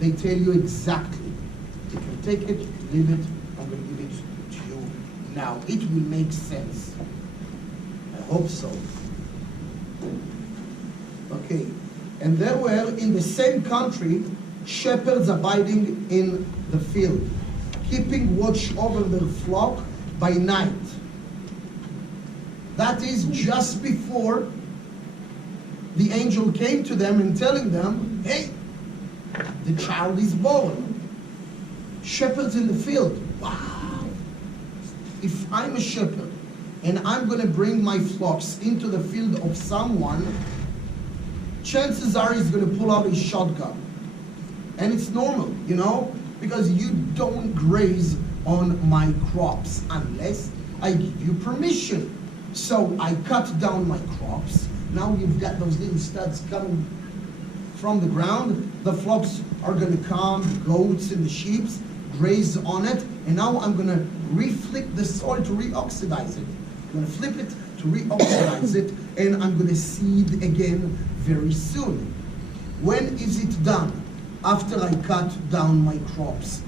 They tell you exactly. You can take it, leave it, I'm going to give it to you now. It will make sense. I hope so. Okay. And there were in the same country shepherds abiding in the field, keeping watch over their flock by night. That is just before the angel came to them and telling them, hey, the child is born. Shepherds in the field. Wow. If I'm a shepherd and I'm going to bring my flocks into the field of someone, chances are he's going to pull out his shotgun. And it's normal, you know, because you don't graze on my crops unless I give you permission. So I cut down my crops. Now you've got those little studs coming from the ground. The flocks are going to come, the goats and the sheep, graze on it. And now I'm going to reflip the soil to reoxidize it. I'm going to flip it to reoxidize it, and I'm going to seed again very soon. When is it done? After I cut down my crops.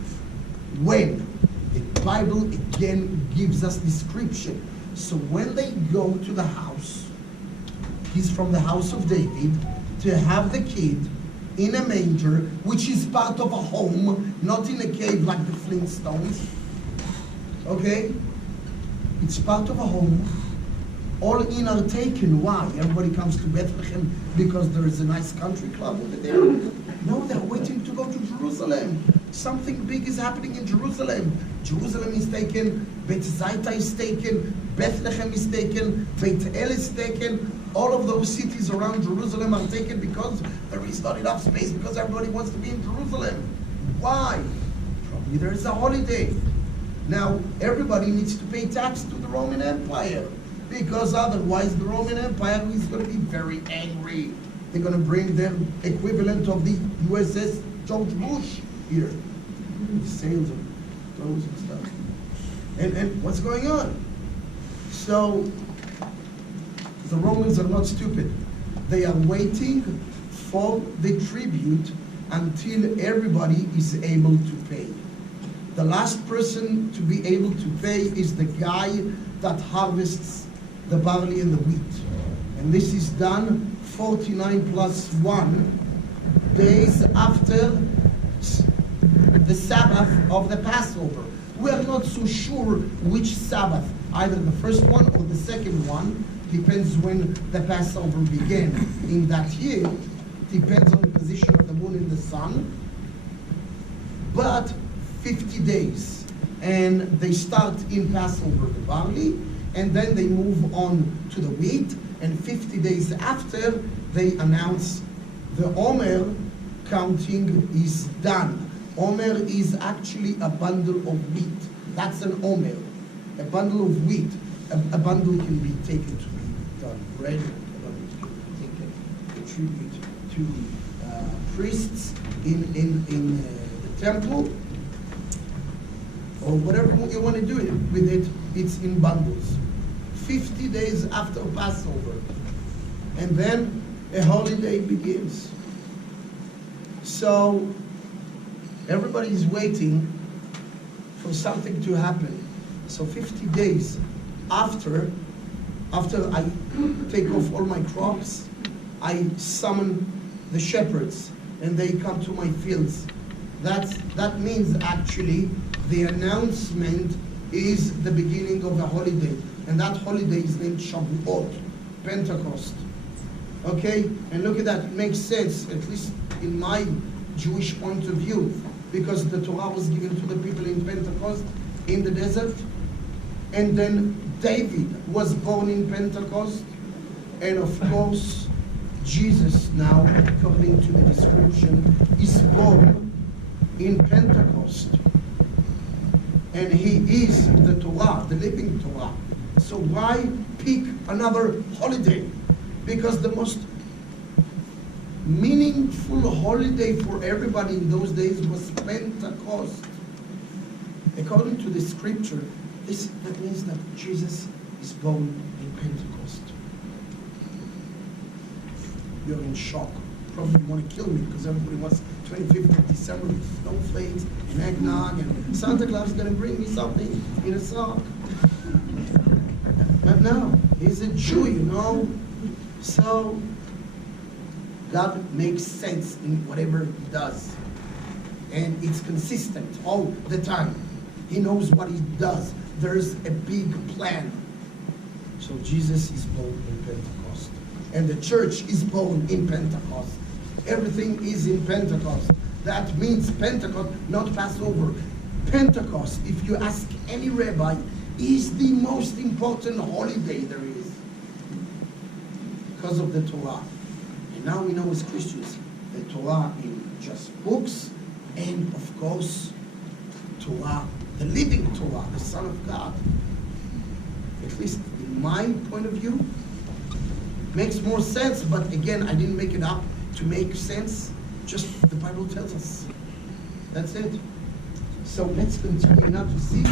When? The Bible again gives us description. So when they go to the house, he's from the house of David, to have the kid in a manger, which is part of a home, not in a cave like the Flintstones. Okay? It's part of a home. All in are taken. Why? Everybody comes to Bethlehem because there is a nice country club over there. No, they're waiting to go to Jerusalem. Something big is happening in Jerusalem. Jerusalem is taken, Beit Zaita is taken, Bethlehem is taken, Beit El is taken. All of those cities around Jerusalem are taken because there is not enough space, because everybody wants to be in Jerusalem. Why? Probably there is a holiday. Now, everybody needs to pay tax to the Roman Empire, because otherwise the Roman Empire is going to be very angry. They're going to bring their equivalent of the USS George Bush here. Sails of those and stuff. And what's going on? So, the Romans are not stupid. They are waiting for the tribute until everybody is able to pay. The last person to be able to pay is the guy that harvests the barley and the wheat. And this is done 49 plus 1 days after the Sabbath of the Passover. We are not so sure which Sabbath, either the first one or the second one, depends when the Passover began in that year, depends on the position of the moon and the sun, but 50 days. And they start in Passover the barley, and then they move on to the wheat, and 50 days after they announce the Omer counting is done. Omer is actually a bundle of wheat. That's an Omer, a bundle of wheat. A bundle can be taken to be done bread, a bundle can be taken to tribute to priests in the temple, or whatever you want to do with it, it's in bundles. 50 days after Passover, and then a holiday begins. So everybody is waiting for something to happen. So 50 days after I take off all my crops, I summon the shepherds and they come to my fields. That means actually the announcement is the beginning of a holiday. And that holiday is named Shavuot, Pentecost. Okay? And look at that, it makes sense, at least in my Jewish point of view, because the Torah was given to the people in Pentecost, in the desert, and then David was born in Pentecost, and of course, Jesus now, according to the description, is born in Pentecost. And he is the Torah, the living Torah. So why pick another holiday? Because the most meaningful holiday for everybody in those days was Pentecost. According to the scripture, that means that Jesus is born in Pentecost. You're in shock. probably want to kill me because everybody wants 25th of December with snowflakes and eggnog, and Santa Claus is going to bring me something in a sock. But no, he's a Jew, you know. So God makes sense in whatever he does. And it's consistent all the time. He knows what he does. There's a big plan. So Jesus is born in Pentecost. And the church is born in Pentecost. Everything is in Pentecost. That means Pentecost, not Passover. Pentecost, if you ask any rabbi, is the most important holiday there is. Because of the Torah. And now we know as Christians, the Torah in just books, and of course, Torah, the living Torah, the Son of God. At least in my point of view, makes more sense, but again, I didn't make it up to make sense. Just the Bible tells us. That's it. So let's continue now to see